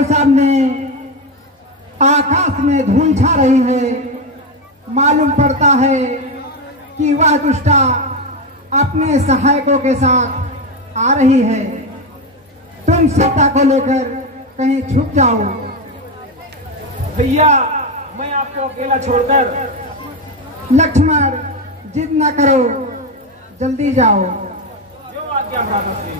देखो सामने आकाश में धूल छा रही है। मालूम पड़ता है कि वह दुष्टा अपने सहायकों के साथ आ रही है। तुम सीता को लेकर कहीं छुप जाओ। भैया मैं आपको अकेला छोड़कर। लक्ष्मण जिद ना करो, जल्दी जाओ। जो आज्ञा भ्राता श्री।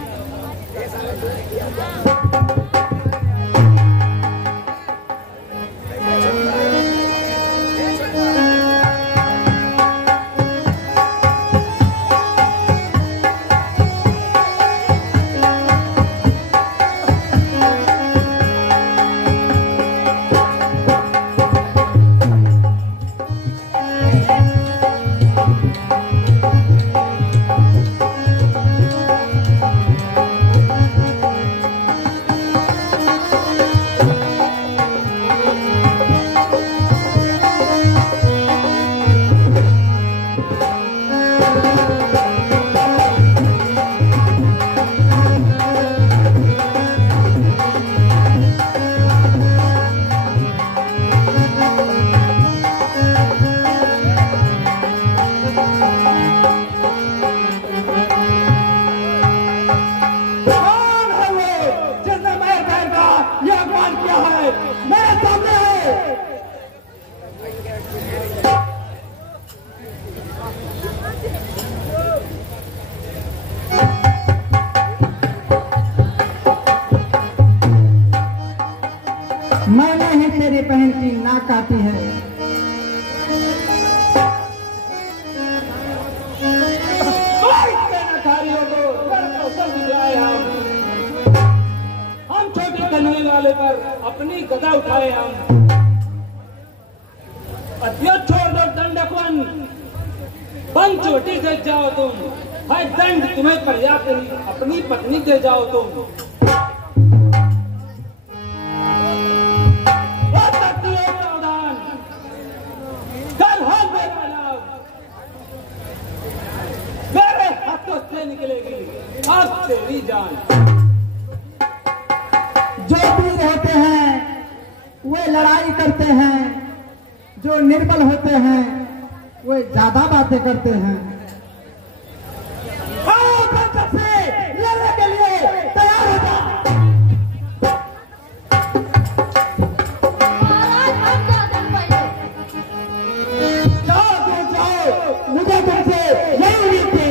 मैंने ही तेरी बहन की नाक काटी है। हम छोटे कन्हैया वाले पर अपनी गदा उठाए हम। छोड़ दो दंडकवन, बन चोटी से जाओ तुम। है दंड तुम्हें पर्याप्त नहीं, अपनी पत्नी दे जाओ तुम। मेरे हाथों से निकलेगी अब तेरी जान। जो वीर होते हैं वे लड़ाई करते हैं, जो निर्बल होते हैं वे ज्यादा बातें करते हैं। लड़ने के लिए तैयार हो जाओ। मुझे तुमसे यही उम्मीद थी।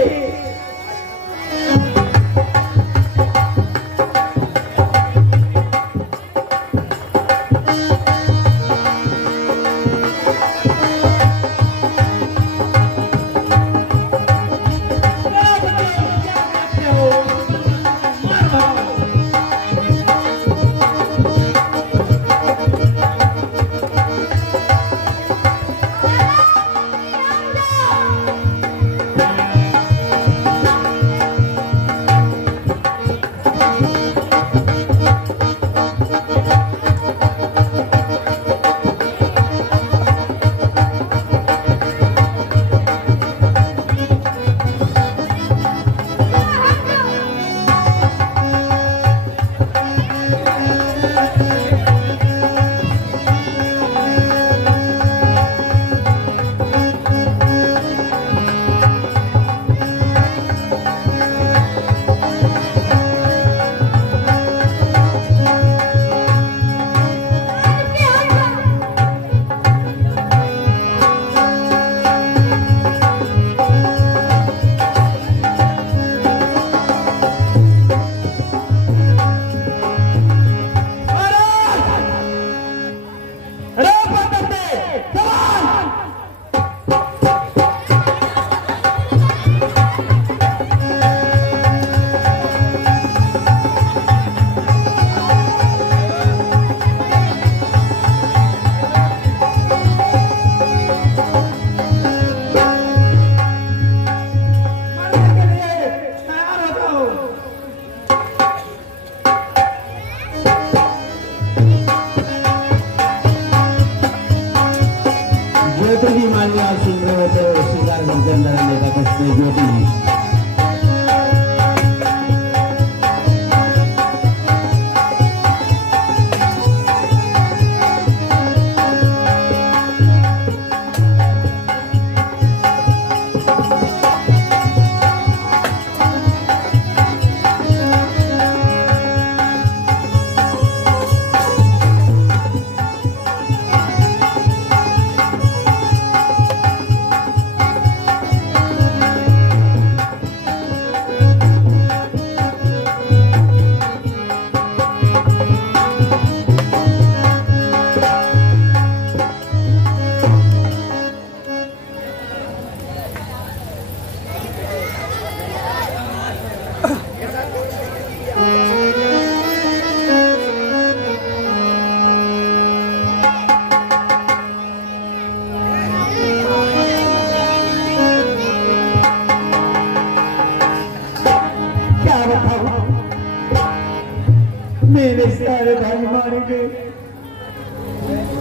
मेरे सारे भाई मारे गए,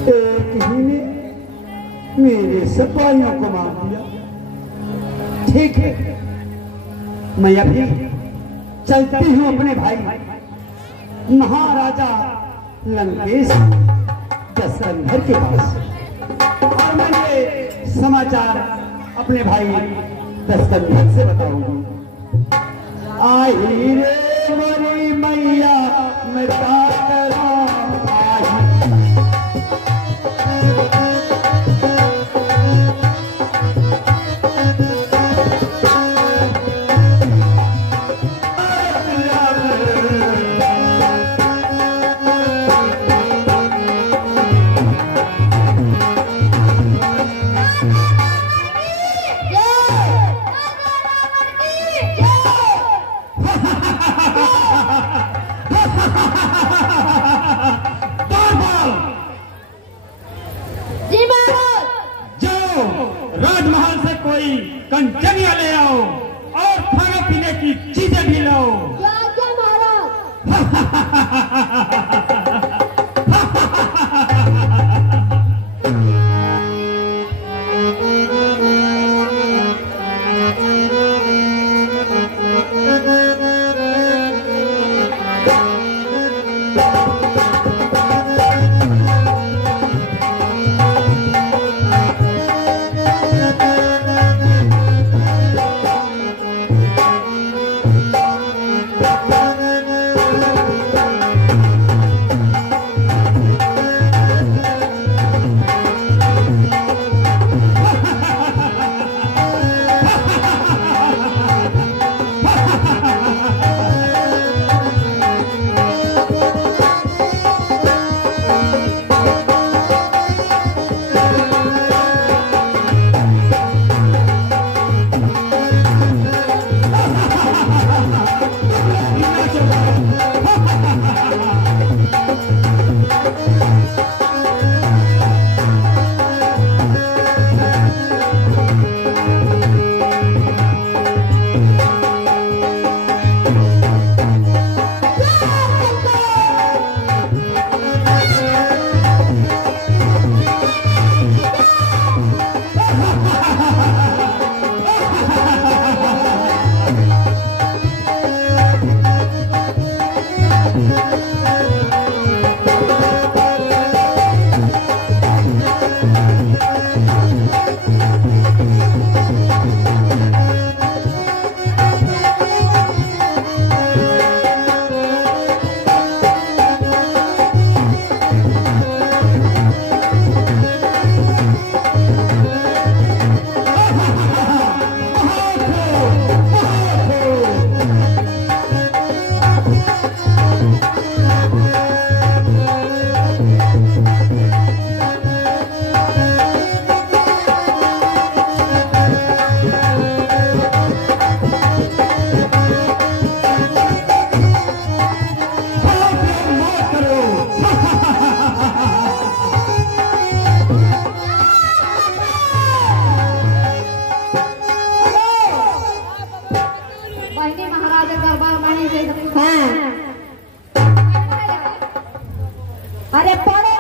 एक ही ने मेरे सब भाइयों को मार दिया। ठीक है, मैं अभी चलती हूँ अपने भाई महाराजा लंकेश जसकंधर के पास, और मैं ये समाचार अपने भाई जसकंधर से बताऊंगी। आई रे मोरी मैया मैं का करा, राजमहल से कोई कंचनिया ले आओ और खाने पीने की चीजें भी लाओ। क्या महाराज? अरे पड़े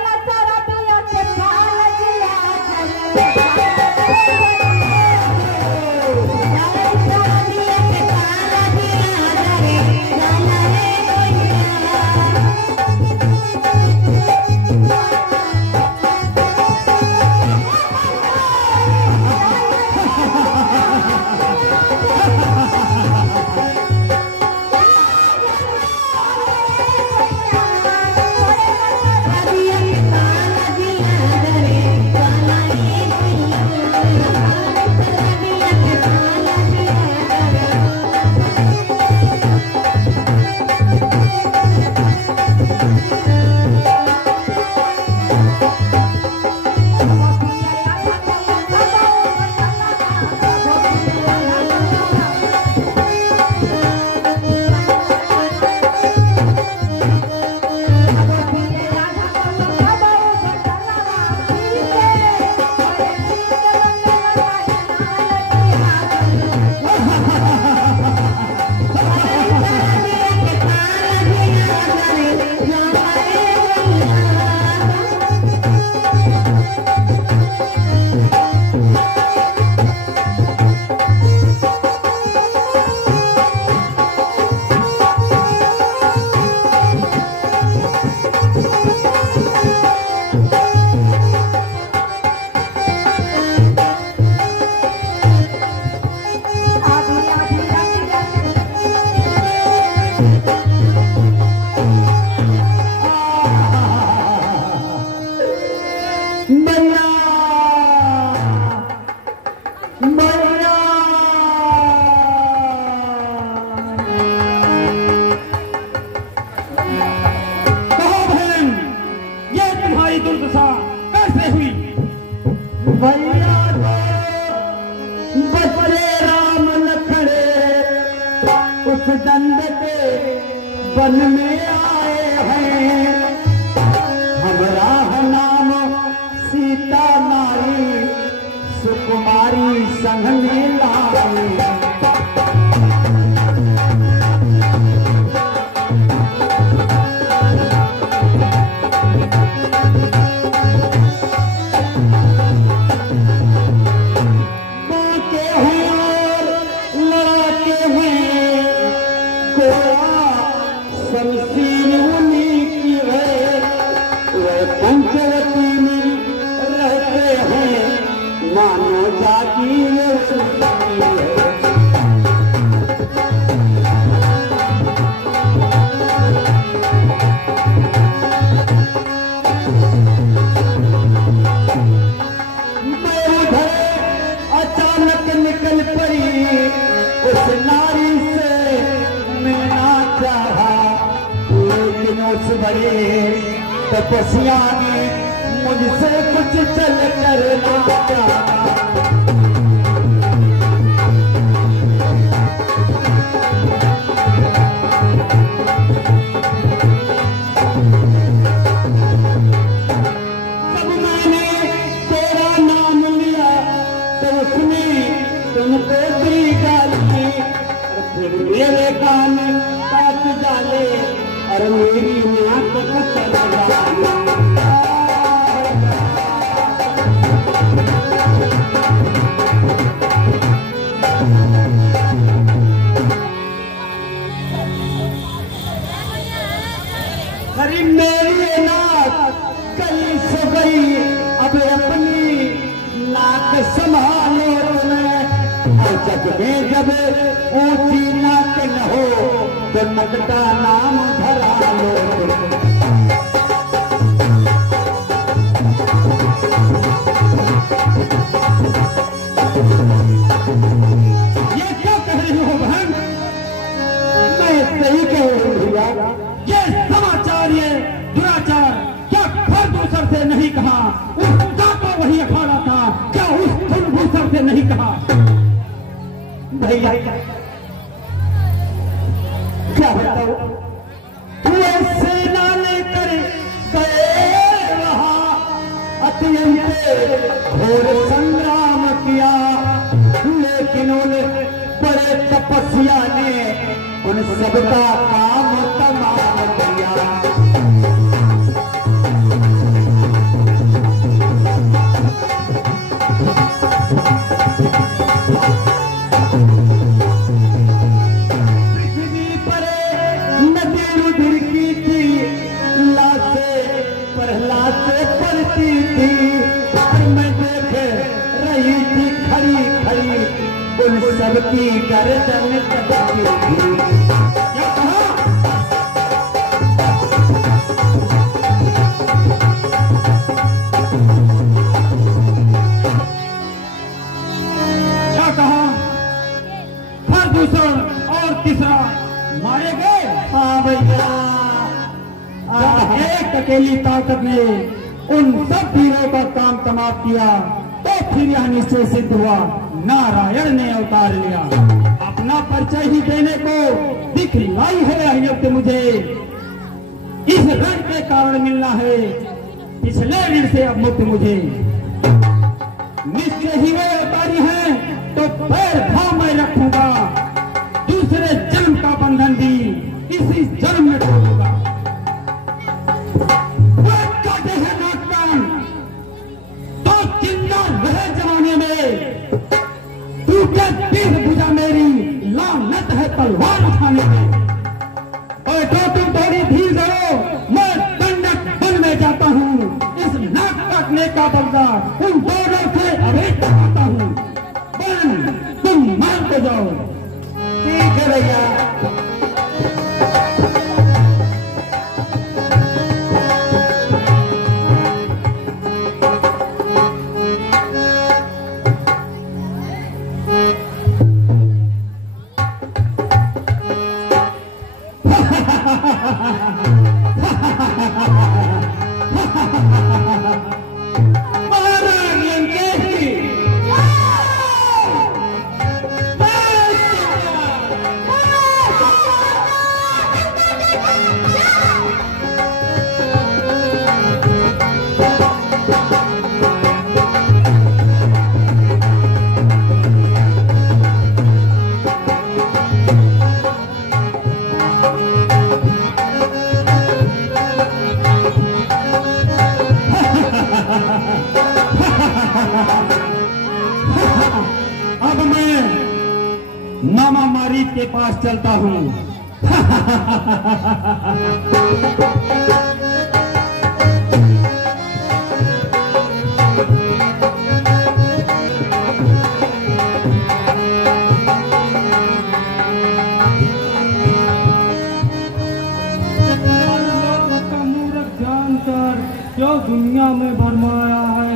मैया कहो बहन, ये तुम्हारी दुर्दशा कैसे हुई? भैया बच्चे राम लखड़े उस दंड के वन में आए हैं। हमरा नाम सीता नारी सुकुमारी संग में लाई। पंचवती में रहते हैं मानो जाती मैं उधर अचानक निकल पड़ी उस नारी से मिलना चाहा, लेकिन उस बड़े तपस्या ने मुझसे कुछ चल कर ना चाहा। जब मैंने तेरा नाम लिया तो उसने तुमको दी गाली, फिर मेरे कान काट डाले और मेरी नाक कतर डाली। अरे मेरी नाक गली सो गई, अब अपनी नाक संभालो तुम्हें। और जग में जब ऊंची नाक न हो तो नकटा नाम धरा लो। ये क्या कह रही हो बहन? मैं सही कह रही हूँ भैया। ये समाचार, ये दुराचार क्या खरदूसर से नहीं कहा? उसका तो वही अखाड़ा था, क्या उस खरदूसर से नहीं कहा? भैया क्या बताओ, वो सेना लेकर गए वहां, अत्यंत घोर संग्राम किया, लेकिन उन बड़े तपस्या ने उन सबका काम तमाम किया। पृथ्वी पर नदी रुधिर की थी, लाशें प्रहलाद से पड़ती थी, और मैं देख रही थी खड़ी खड़ी उन सबकी गर्दन कटती थी। क्या कहा? क्या कहा? खरदूसर और तीसरा मारे गए। हाँ भैया, जब एक अकेली ताकत ने उन सब वीरों का काम तमाम किया तो फिर यह निश्चय सिद्ध हुआ, नारायण ने अवतार लिया। अपना परिचय ही देने को दिखलाई है अहियत मुझे, इस ऋण के कारण मिलना है, पिछले ऋण से अब मुक्त मुझे। निश्चय ही वे अवतारी हैं तो पैर भाव मैं रखूंगा, दूसरे जन्म का बंधन भी इसी जन्म में तोड़ूंगा। वे काटे हैं नाक कान तो जिंदा रहे जमाने में, टूटे तीर भुजा मेरी लानत है तलवार उठाने में। और तो तुम थोड़ी धीर धरो, मैं दंडक बन में जाता हूँ, इस नाक काटने का बदला उन दोनों से अभी आता हूँ। बन तुम मामा मारीच के पास चलता हूँ। जो दुनिया में भरमाया है,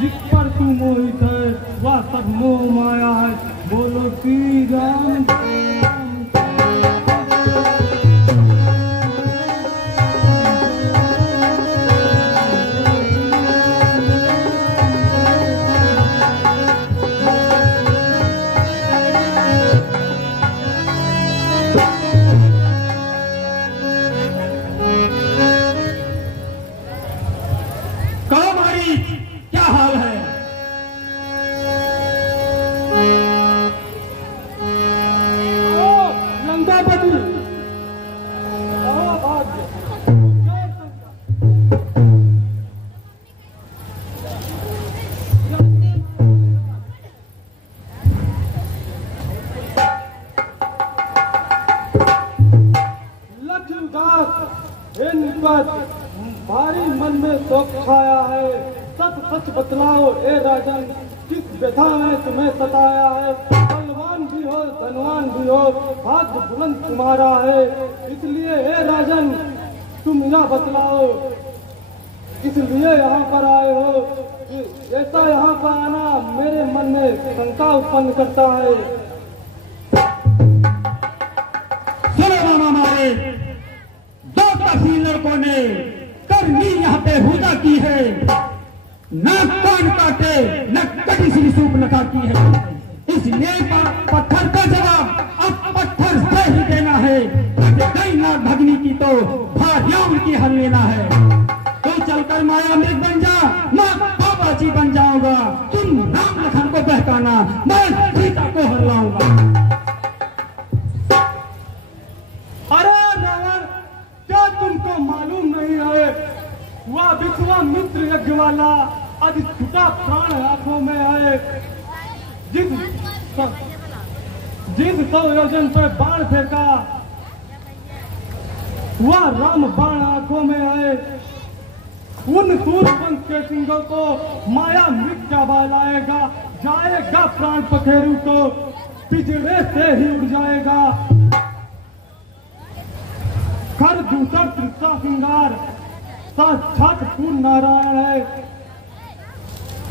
जिस पर तू मोहित है वह सब मोह माया है। बोलो श्री राम। क्या हाल है? लंकापति भारी मन में शोक छाया है। सच सच बतलाओ ए राजन, किस व्यथा में तुम्हें सताया है। बलवान भी हो धनवान भी हो, भाग्य बुलंद तुम्हारा है। इसलिए ए राजन तुम यह बतलाओ, इसलिए यहाँ पर आए हो। ऐसा यहाँ पर आना मेरे मन में शंका उत्पन्न करता है। सुनो मामा मारे, दो तहसील लड़कों ने करनी यहाँ पे हुदा की है। न कान काटे न कटी सी सूप लगा की है। इसलिए पत्थर का जवाब अब पत्थर से ही देना है। कहीं ना भगनी की तो भार्याओं की हर लेना है। तो चलकर माया मृग बन जा, मैं बाबा जी बन जाऊंगा। तुम राम लखन को बहकाना, मैं सीता को हर लाऊंगा। अरे रावण, क्या तुमको मालूम नहीं है, वह विश्वामित्र यज्ञ वाला आज छुटा प्राण हाथों में है। जिस 100 योजन पर बाण फेंका वह राम बाण आंखों में है। उन सूर्यवंश के सिंहों को माया मृग क्या लाएगा। जाएगा प्राण पखेरु को पिजड़े से ही उड़ जाएगा। खर दूसर तृष्णा श्रृंगार साक्षात पूर्ण नारायण है।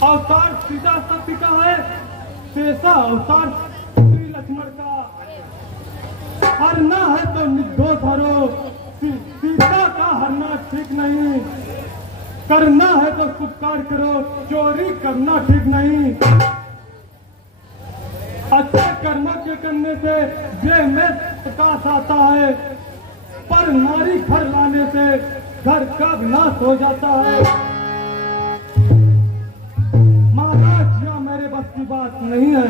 अवतार सीता शक्ति का है, शेषा अवतार श्री लक्ष्मण का। हरना है तो निर्दोष हरो, सीता का हरना ठीक नहीं। करना है तो शुभ कार्य करो, चोरी करना ठीक नहीं। अच्छे कर्म के करने से देह में प्रकाश आता है, पर नारी घर लाने से घर का विनाश हो जाता है। महाराज यह मेरे बस की बात नहीं है।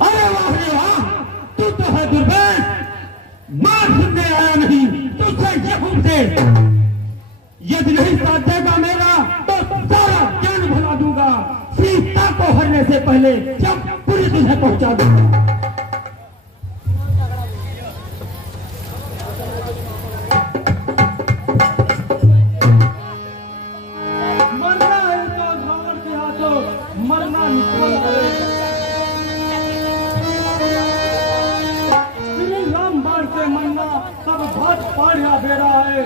अरे वाह रे वाह, तू तो है दुर्बल। मार सुनने आया नहीं, तुझसे ये पूछे। यदि नहीं साथ देगा मेरा तो सारा ज्ञान भुला दूंगा। सीता को हरने से पहले जब पूरी तुझे पहुंचा दूंगा। मरना है तो रावण के हाथों मरना निकल पड़े। श्री राम बाण से मरना सब भात पाड़िया बेरा है।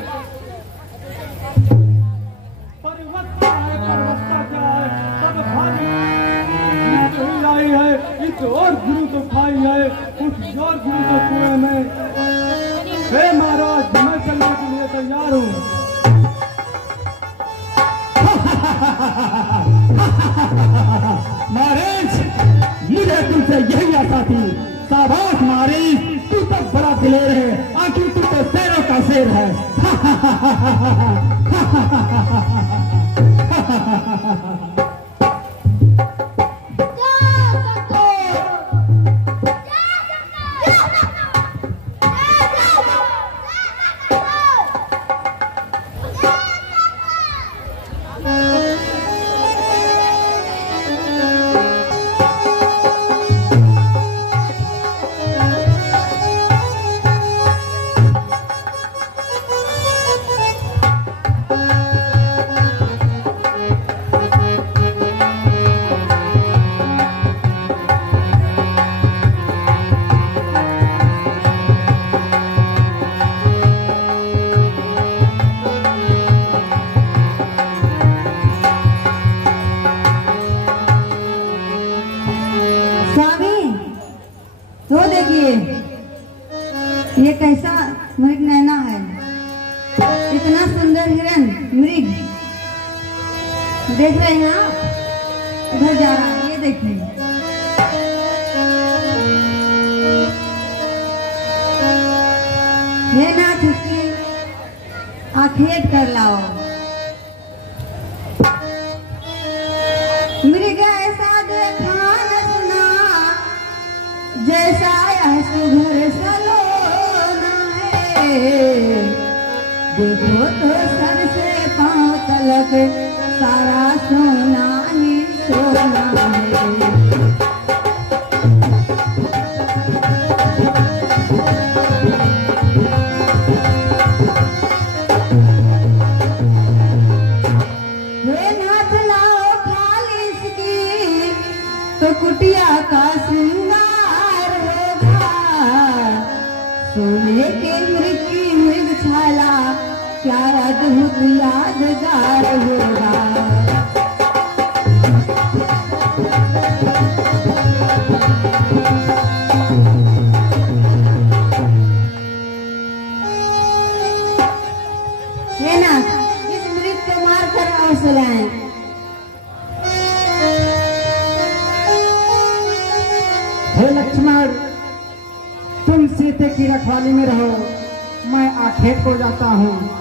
परिवर्तन है परिवर्तन क्या है, सब भाग लाई है। इस और गुरु तो खाई है, उस और गुरु तो कुएं में। हे महाराज, मैं चलने के लिए तैयार हूँ। महाराज, मुझे तुमसे यही आशा थी। शाबाश महाराज, तू तो बड़ा दिलेर है। आखिर तू तो शेरों का शेर है। मृग नैना है। इतना सुंदर हिरन मृग देख रहे हैं आप, उधर जा रहा है, ये देखिए। हे नाथ उसकी आखेट कर लाओ। मृग ऐसा देखा न सुना, जैसा यह सुघर सलोना है। देखो तो सर से पांव तलक सारा सोना ही सोना है। तो कुटिया का श्रृंगार होगा, सोने के मृग की मृग छाला क्या अद्भुत यादगार होगा। है ना, इस मृग को मार कर अवसर लाएं। हे लक्ष्मण, तुम सीते की रखवाली में रहो, मैं आखेट को जाता हूँ।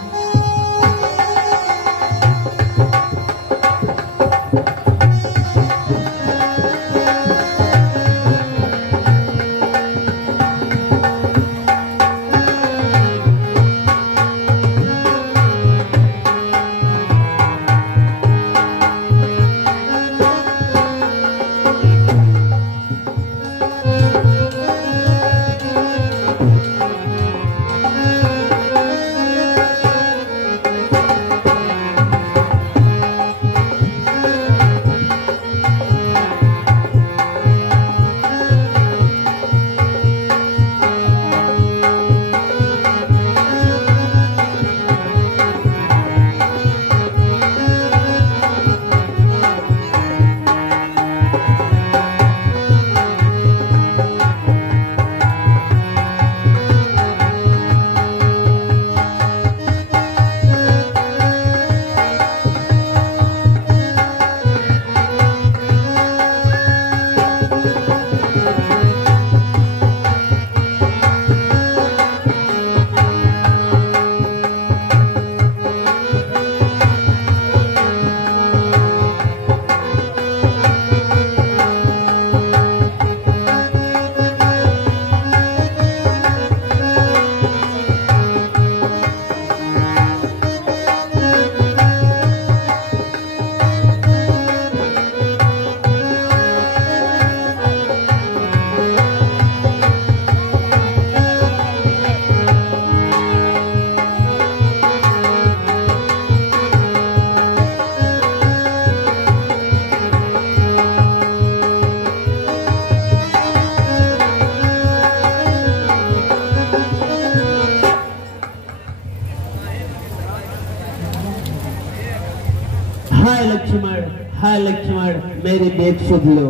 हाय लक्ष्मण, मेरी बेट सुध लो।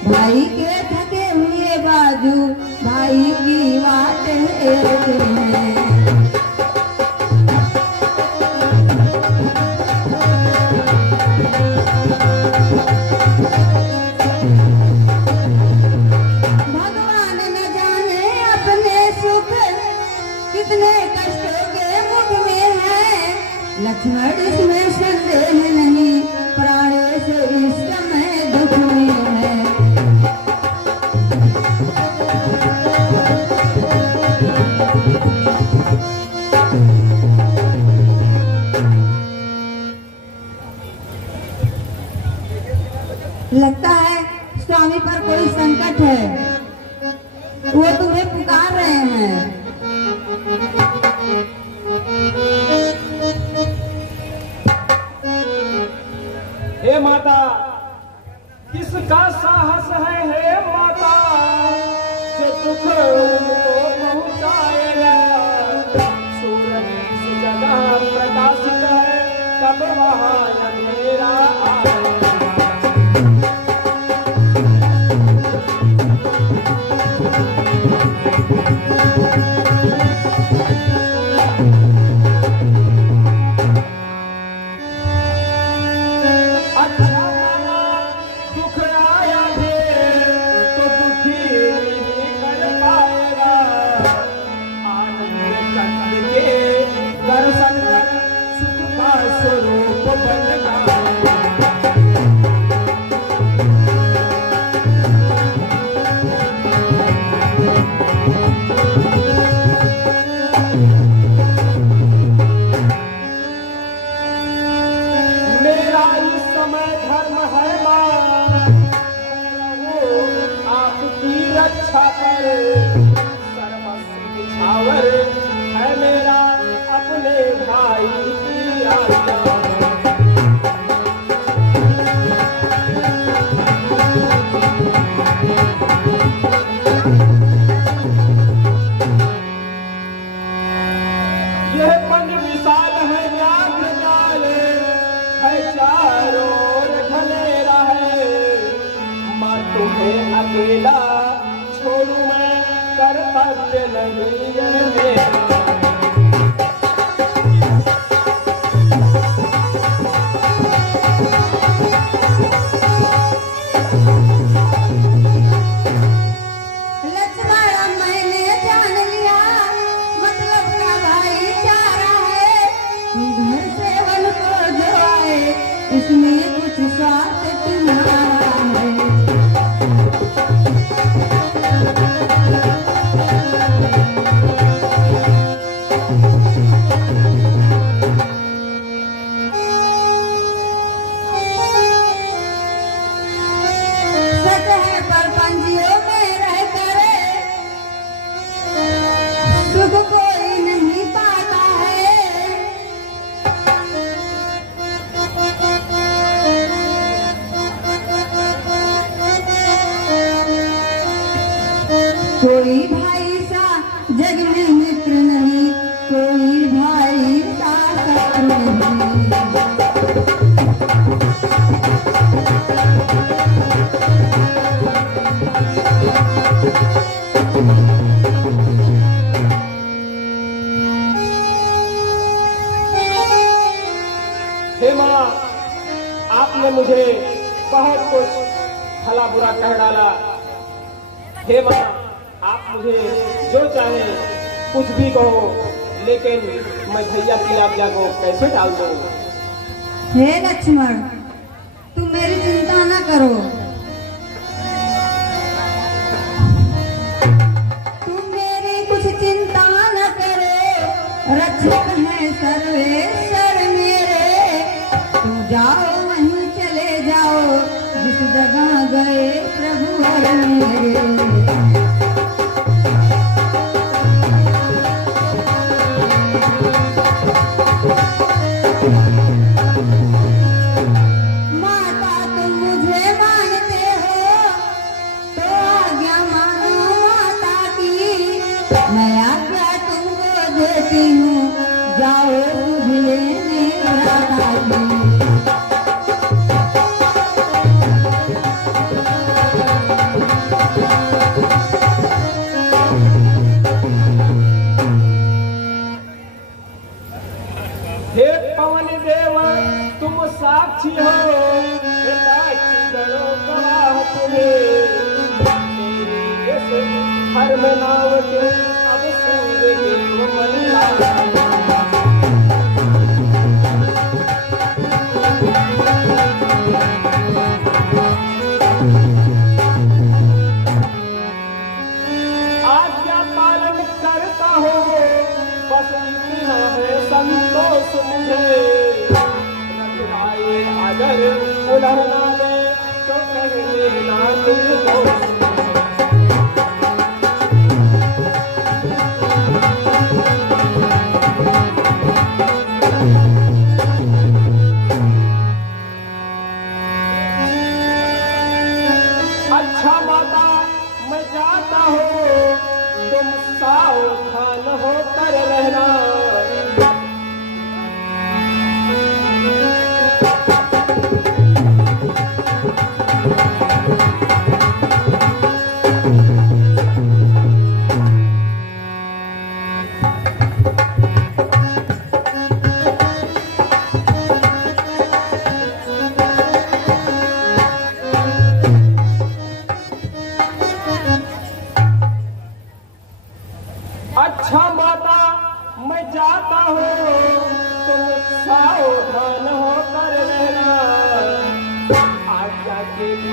भाई के थके हुए बाजू भाई की बात हेरते हैं। भगवान न जाने अपने सुख कितने कष्टों के मुख में है। लक्ष्मण इसमें संदेह नहीं, प्राणेश इस समय दुख में है। लगता है स्वामी पर कोई संकट है, वो तुम्हें पुकार रहे हैं। हे माता, किसका साहस है हे माता, जो दुख उनको पहुंचाएगा। सूरज इस जगह प्रकाशित है, कब वहां अंधेरा आएगा। है मेरा अपने भाई की आज्ञा। यह पन विशाल है व्याघ्र जाल, है चारों ओर घनेरा है। मां तुम्हें अकेला छोड़ू मैं, कर्तव्य नहीं यह मेरा। इसमें कुछ स्वार्थ तुम्हारा है। सतह पर पंजियों में रहकर सुख कोई नहीं पाता है। कोई भाई सा जग में मित्र नहीं, कोई भाई सा शत्रु नहीं। हे माँ, आपने मुझे बहुत कुछ भला बुरा कह डाला। हे माँ, आप मुझे जो चाहे कुछ भी कहो, लेकिन मैं भैया की आज्ञा को कैसे डाल दूं? हे लक्ष्मण, तुम मेरी चिंता न करो। तुम मेरी कुछ चिंता न करो, रक्षक है सर्वेश्वर मेरे। तुम जाओ वहीं चले जाओ, जिस जगह गए प्रभु हर मेरे। माता तुम मुझे मानते हो तो आज्ञा मानो माता की। मैं आज्ञा तुमको देती हूँ, जाओ सुध लेने भ्राता की। हे पवन देव तुम साक्षी हो, हे साक्षी गणो गवाह तुम्हें। मेरे इस धर्म नाम के अब सूर्य देव मल्ला। आज्ञा पालन करता हो, बस इतना है संतोष मुझे। रघुराए अगर उलहना दे तो कह लेना निर्दोष।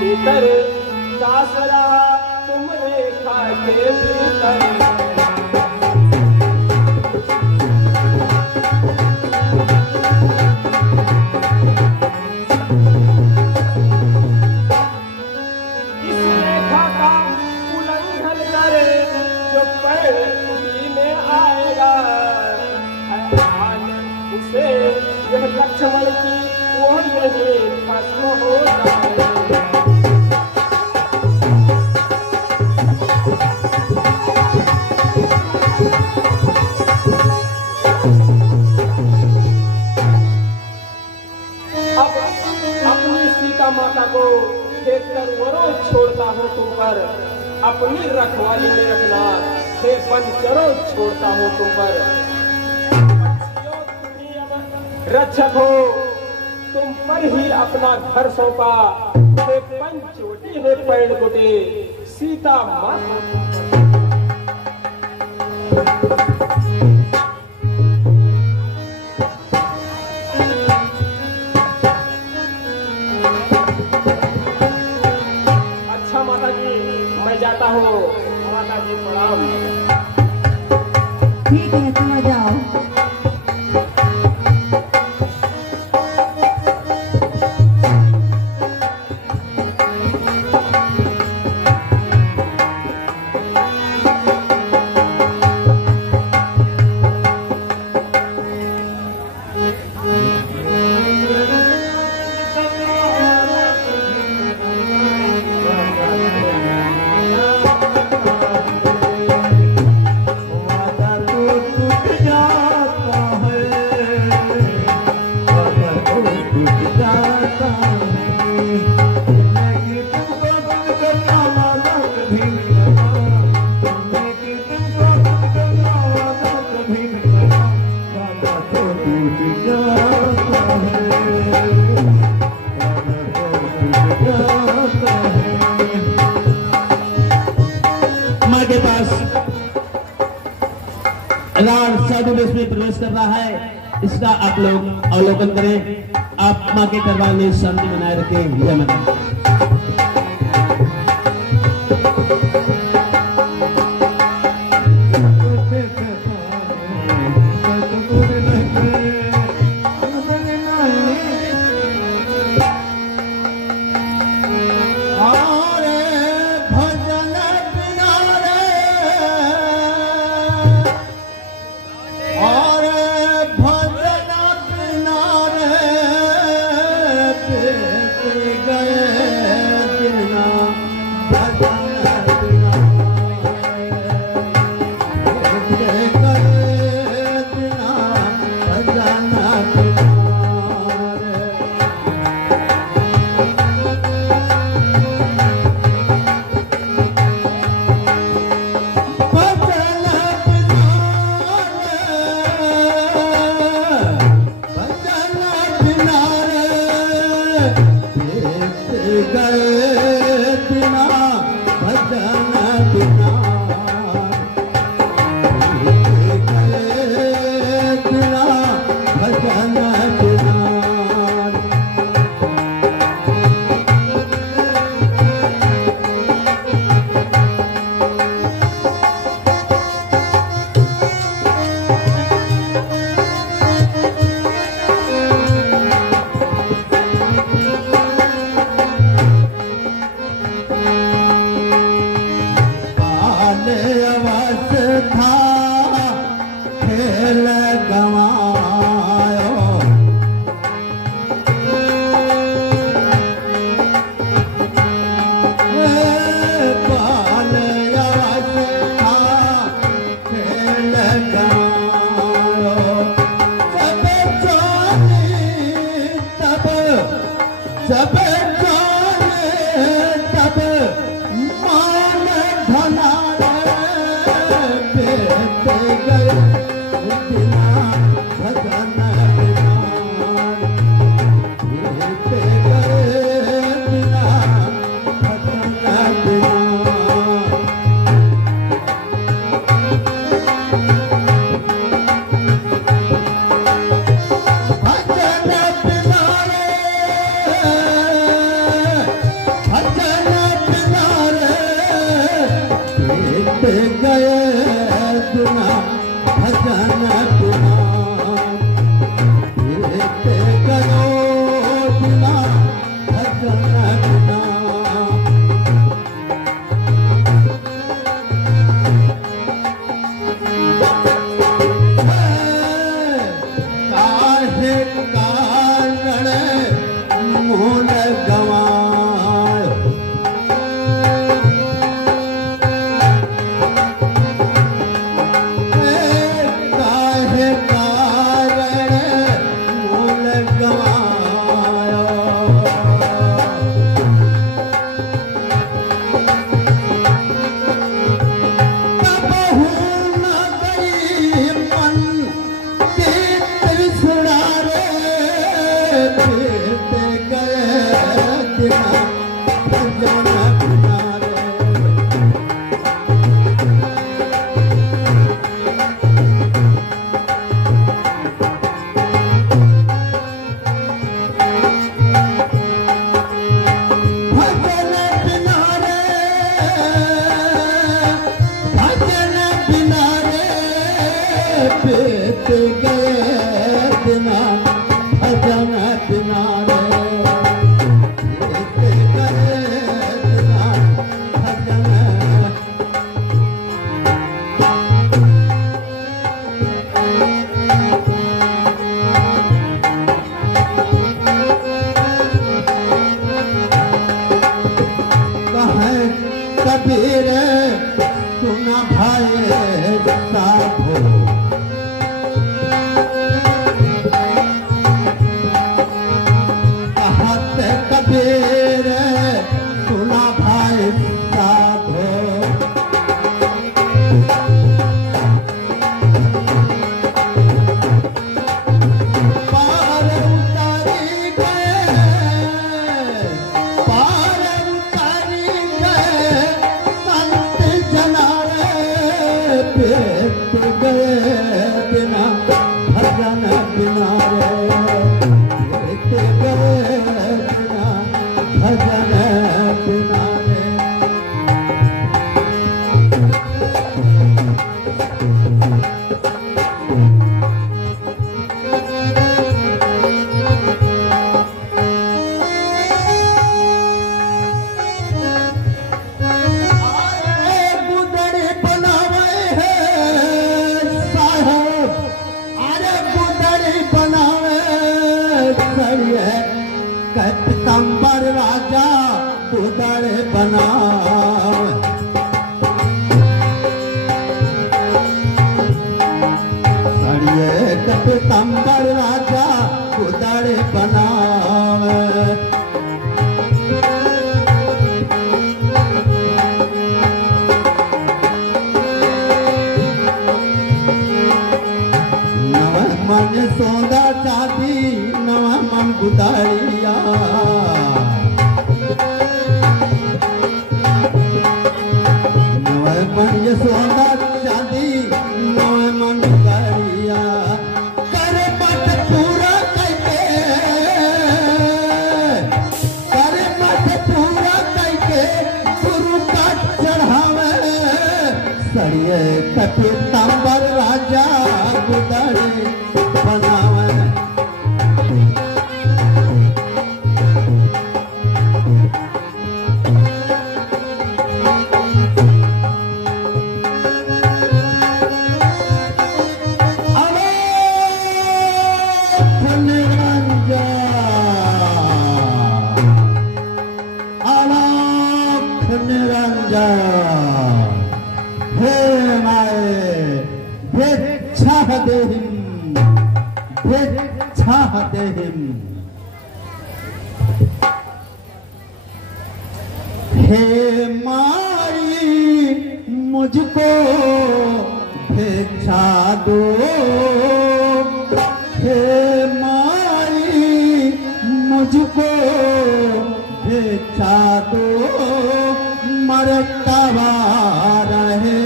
भीतर दास रहा तुम रेखा के भीतर। लक्ष्मण की वो यही भस्म हो जाए। अब अपनी सीता माता को देखकर वो रोज छोड़ता हूँ तुम पर, अपनी रखवाली में रखना हे पंचरों छोड़ता हूँ तुम पर। रक्षक हो तुम पर ही अपना घर सौंपा, हे पंचवटी हे पैण गुटे सीता माता। अच्छा माता जी मैं जाता हूँ, माता जी प्रणाम। ठीक है तुम जाओ। के पास लाल साधु वेश में प्रवेश कर रहा है, इसका आप लोग अवलोकन करें। आप मां के दरबार में शांति बनाए रखें। जय माता। पीताम्बर राजा उदर बनावे सड़िए पीताम्बर राजा उदर बनावे मन सोदा चांदी नवा मन गुदारिया नवा मन सोदा चांदी नवा मन गुदारिया कर मत पूरा करके गुरु का चढ़ावे सड़िए पीताम्बर राजा गुदारे बनावे हे माई मुझको भिक्षा दो हे माई मुझको भिक्षा दो मरता रहे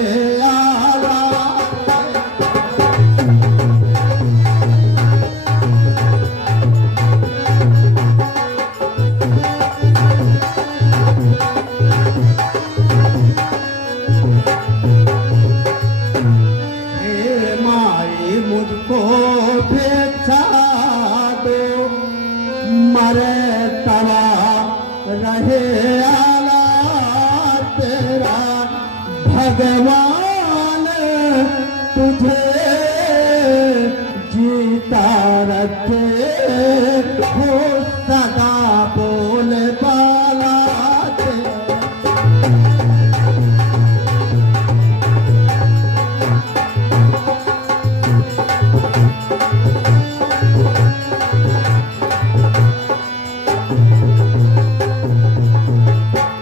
मुझको भिक्षा दो मरे तवा रहे आला तेरा भगवान तुझे जीता रखे हो सदा बोले बाला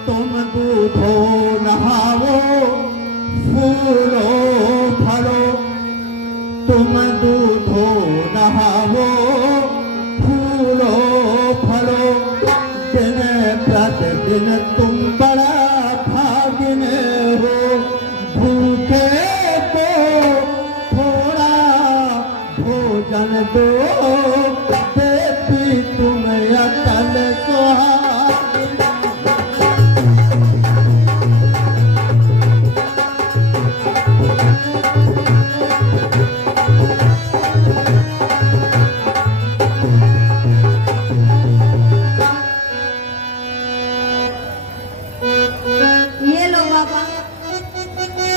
तुम दूधो नहावो फूलो फलो दिन प्रतिदिन तुम बड़ा भागिन हो भूखे को थोड़ा भोजन दो देती तुम अकल सुहागिन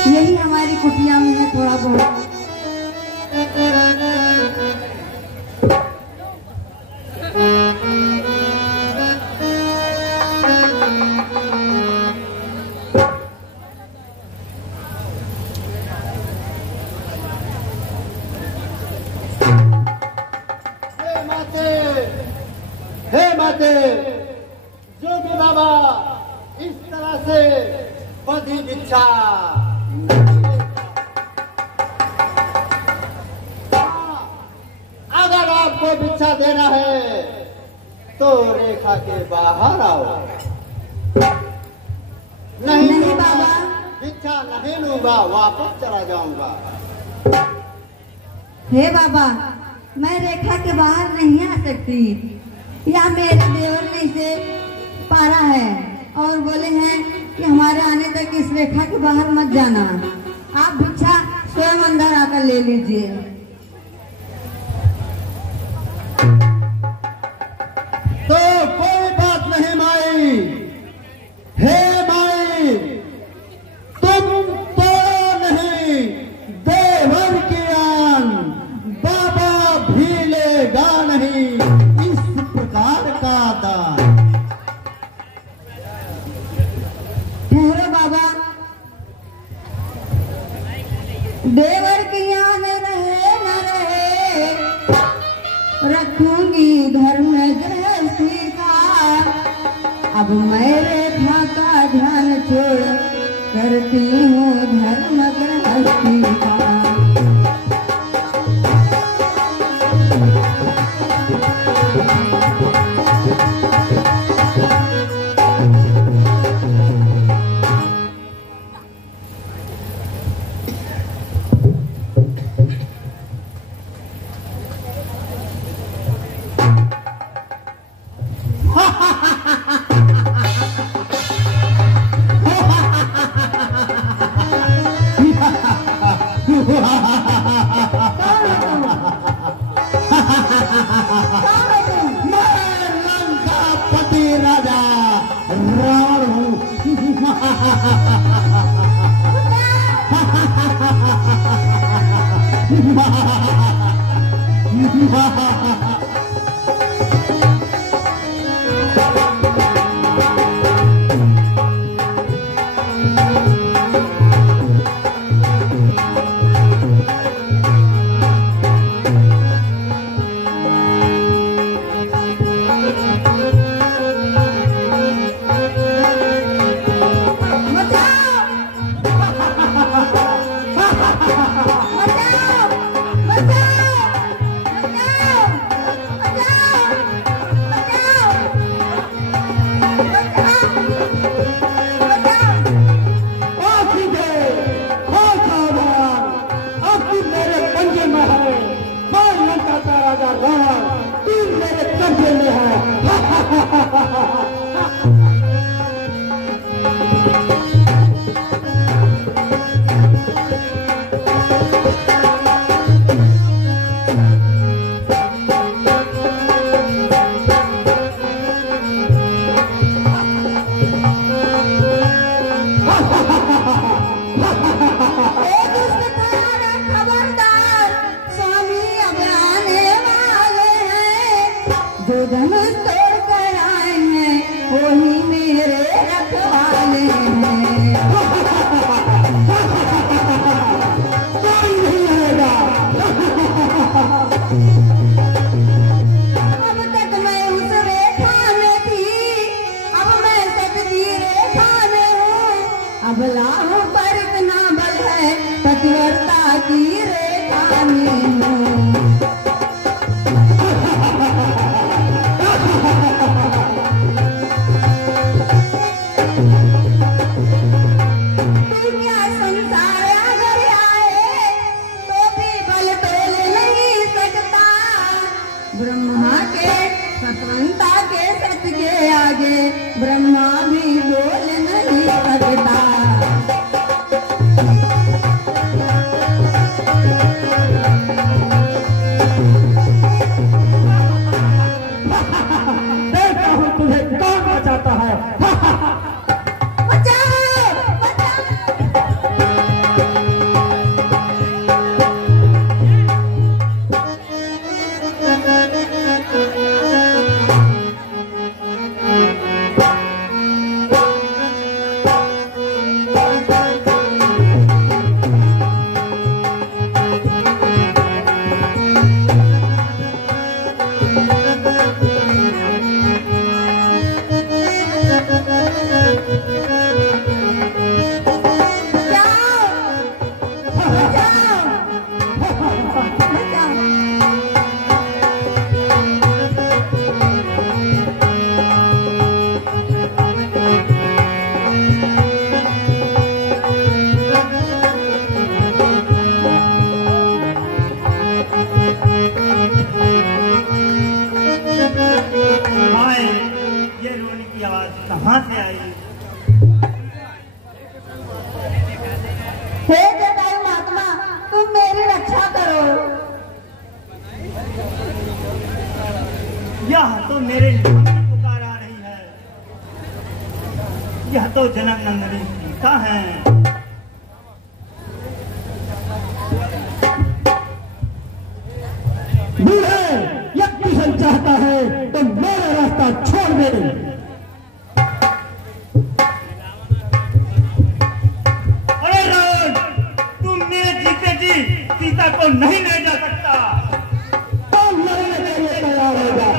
यही हमारी कुटिया में है थोड़ा बहुत। हे माते जोगी बाबा इस तरह से बधी भिक्षा अगर आपको भिक्षा देना है तो रेखा के बाहर आओ। नहीं बाबा भिक्षा नहीं लूंगा वापस चला जाऊंगा। हे बाबा मैं रेखा के बाहर नहीं आ सकती। या मेरे देवर ने इसे पारा है और बोले हैं कि हमारे आने तक इस रेखा के बाहर मत जाना। आप भिक्षा स्वयं अंदर आकर ले लीजिए। तो कोई बात नहीं माई। हे माई तुम तो नहीं देवर की आन बाबा भी लेगा नहीं इस प्रकार का दान। अब मैं रेखा का ध्यान छोड़ करती हूँ धर्म गृहस्थी का। तो जनक नंदनी सीता है। बूढ़े यज्ञ चाहता है तो मेरा रास्ता छोड़ दे। अरे रावण, तुम मेरे जीते जी सीता को नहीं ले जा सकता। तो लड़ने के लिए तैयार हो जा।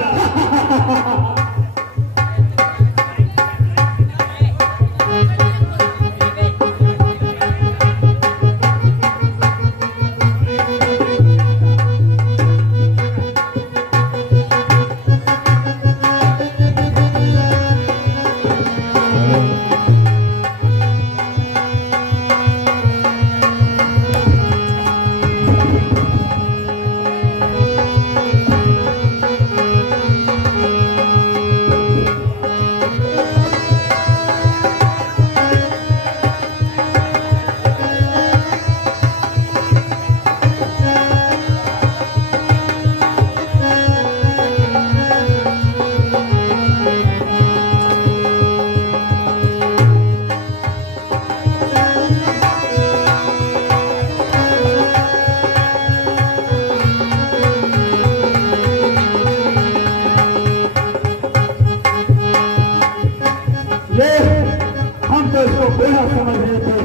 बुरा समझ रहे थे,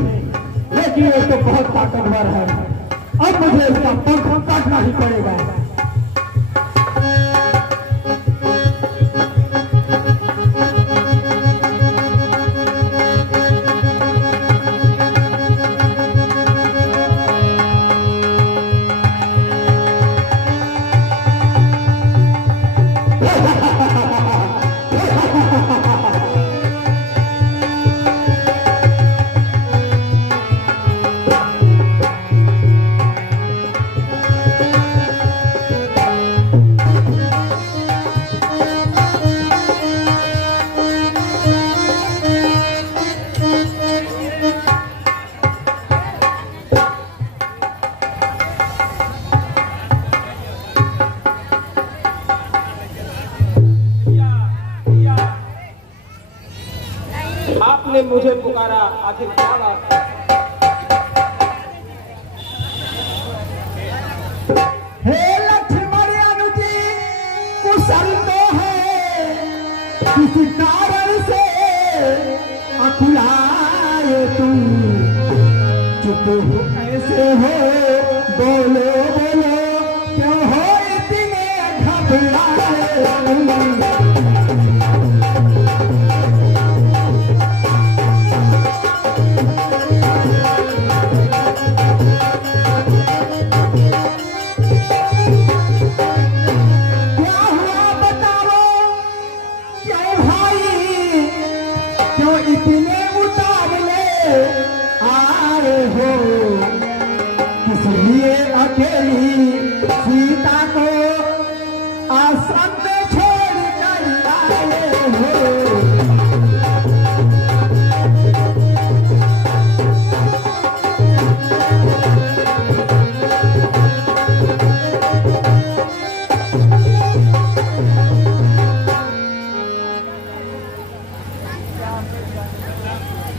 लेकिन ये तो बहुत ताकतवर है। अब मुझे इसका पंख काटना ही पड़ेगा। आपने मुझे पुकारा, आखिर क्या बात है? हे लक्ष्मण अनुजी कुशल तो है, किसी कारण से अकुलाए तुम, चुप हो ऐसे हो, बोलो बोलो क्यों हो इतने घबराए। इतने उतावले आए हो, इसलिए अकेली सीता को आश्रम में छोड़ कर आए हो।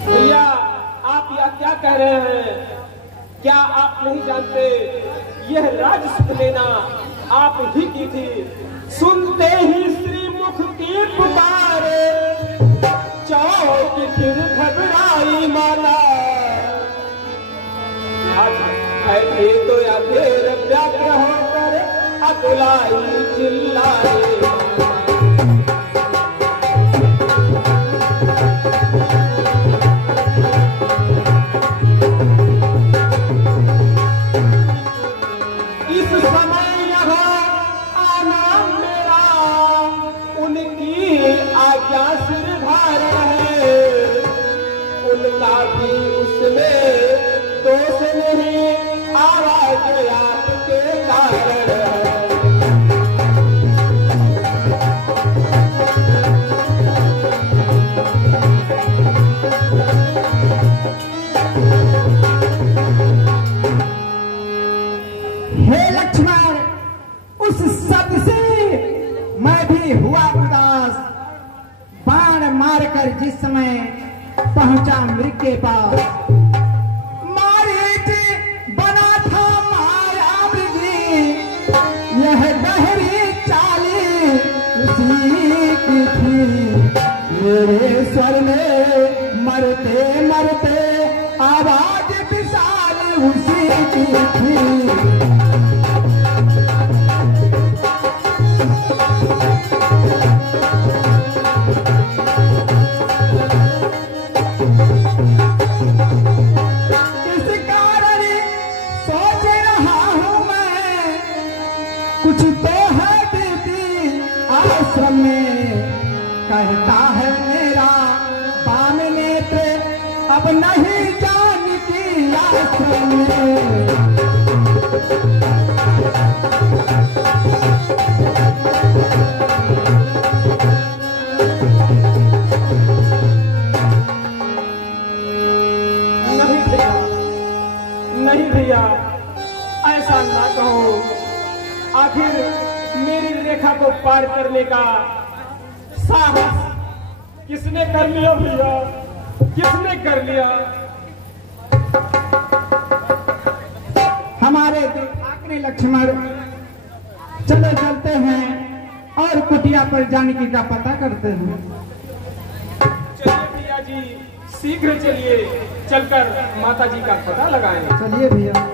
भैया, आप यह क्या कह रहे हैं? क्या आप नहीं जानते यह राजस्व लेना आप ही की थी? सुनते ही श्रीमुख की पुकारे, चौक फिर घबराई माला। ऐसे तो या फिर व्याग्र होकर अकुलाई चिल्लाए। उनका भी उसमें दोष नहीं, आवाज आपके कारण है। हे लक्ष्मण, उस शब्द से मैं भी हुआ उदास। बाण मारकर जिस समय पहुंचा मृग के पास, मारीच बना था माया मृगी, यह गहरी चाली उसी की थी। मेरे स्वर में मरते मरते आवाज विशाल उसी की थी। कुछ तो है दीदी आश्रम में, कहता है मेरा बाम नेत्र, अब नहीं जानती आश्रम में। नहीं भैया, नहीं भैया, ऐसा ना कहो। आखिर मेरी रेखा को पार करने का साहस किसने कर लिया भैया? किसने कर लिया? हमारे आखिरी लक्ष्मण, चलो चलते हैं और कुटिया पर जानकी का पता करते हैं। चलिए भैया जी, शीघ्र चलिए, चलकर माता जी का पता लगाएं। चलिए भैया।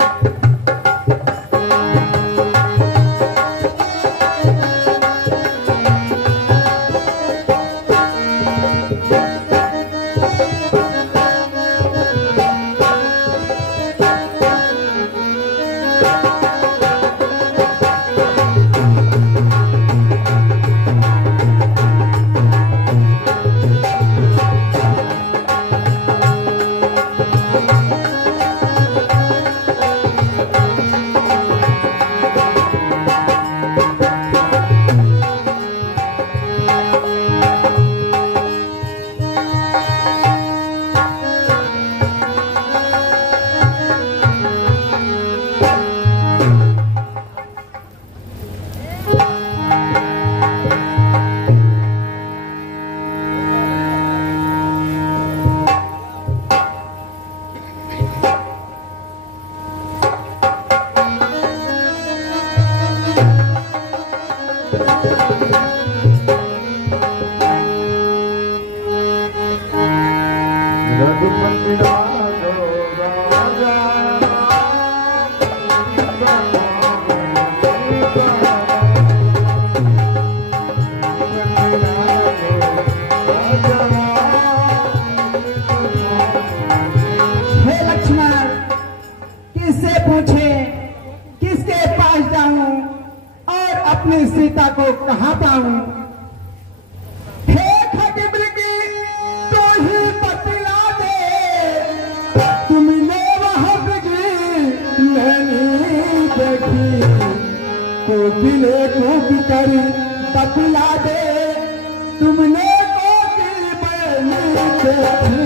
अपनी सीता को कहाँ पाऊं? हे खटिबल की तू ही बतला दे, तुमने वहाँ बिगड़ी मैंने देखी, को दिले को बिकरी बतला दे, तुमने को दिल मैंने देखी।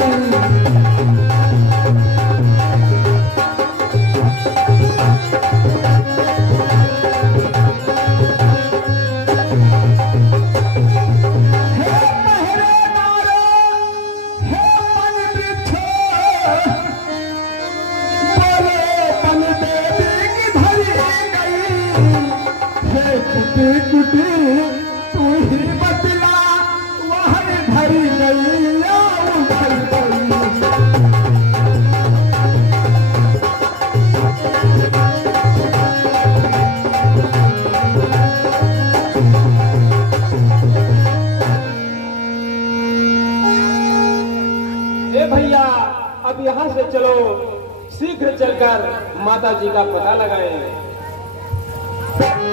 भैया अब यहाँ से चलो, शीघ्र चलकर माता जी का पता लगाएं।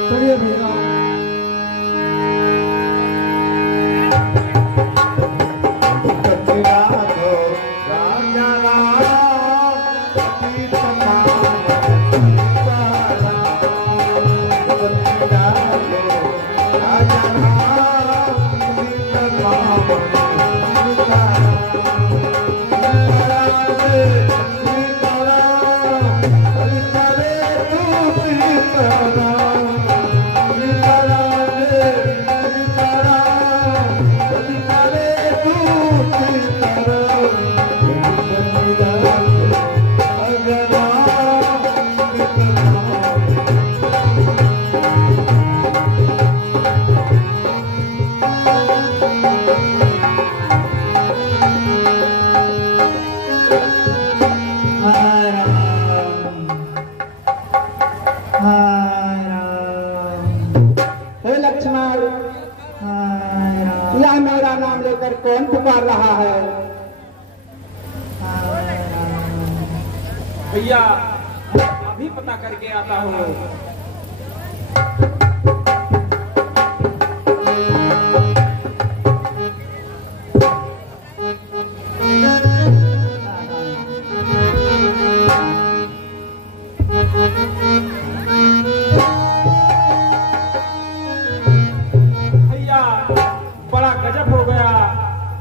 चलिए भैया। यह मेरा नाम लेकर कौन पुकार रहा है? भैया अभी पता करके आता हूँ।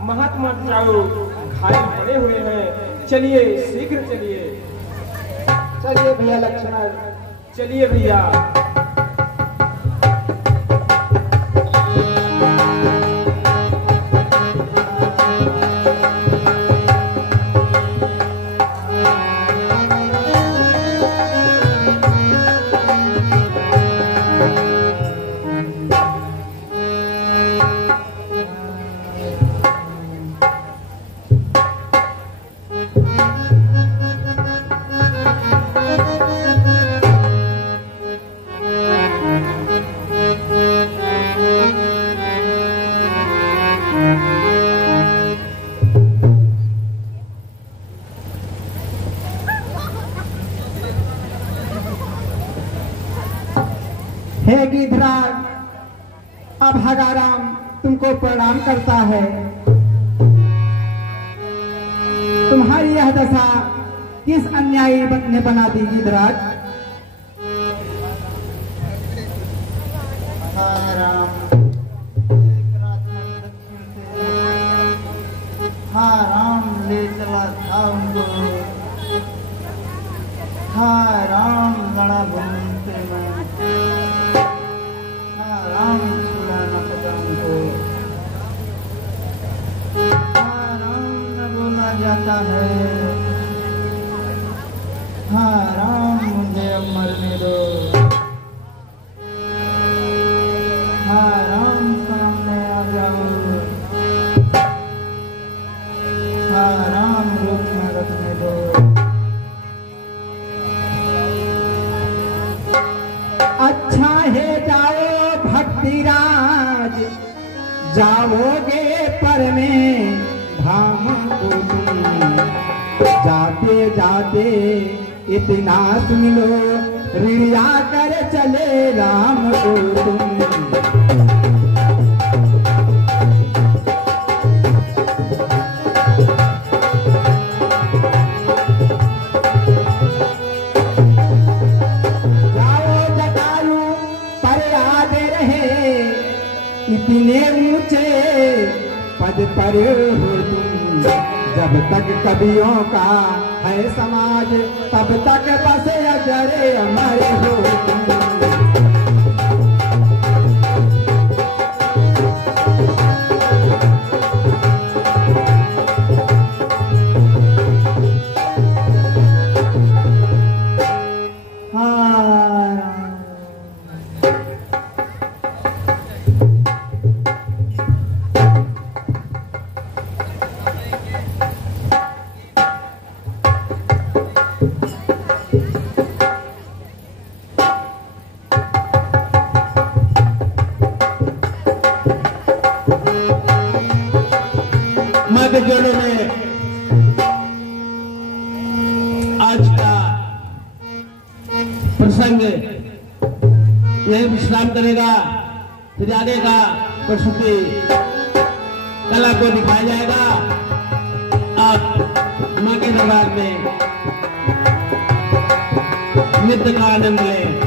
महात्मा जाओ, घायल पड़े हुए हैं, चलिए शीघ्र चलिए। चलिए भैया लक्ष्मण, चलिए भैया। गिद्धराज, अब हगाराम तुमको प्रणाम करता है। तुम्हारी यह दशा किस अन्यायी ने बना दी गिद्धराज? हाय राम, हाँ राम ले चला था उनको, हाँ राम लड़ा भूमि मैं, हाँ राम छुड़ा न पता उनको, हाँ राम न बोला जाता है, हाँ राम मुझे अब मरने दो, हाँ राम सामने आ जाओ, हाँ राम रूप में रखने दो। अच्छा है जाओ भक्तिराज, जाओगे पर में धाम को तुम, जाते जाते इतना सुन लो, ऋणिया कर चले राम को तुम। इतने ऊंचे पद पर हो तुम, जब तक कवियों का है समाज, तब तक बस अजरे अमर हो तुम। मध्य जोड़ों में आज का प्रसंग यही विश्राम करेगा। फिर आगे का प्रस्तुति कला को दिखाया जाएगा। आप मां के दरबार में नृत्य का आनंद लें।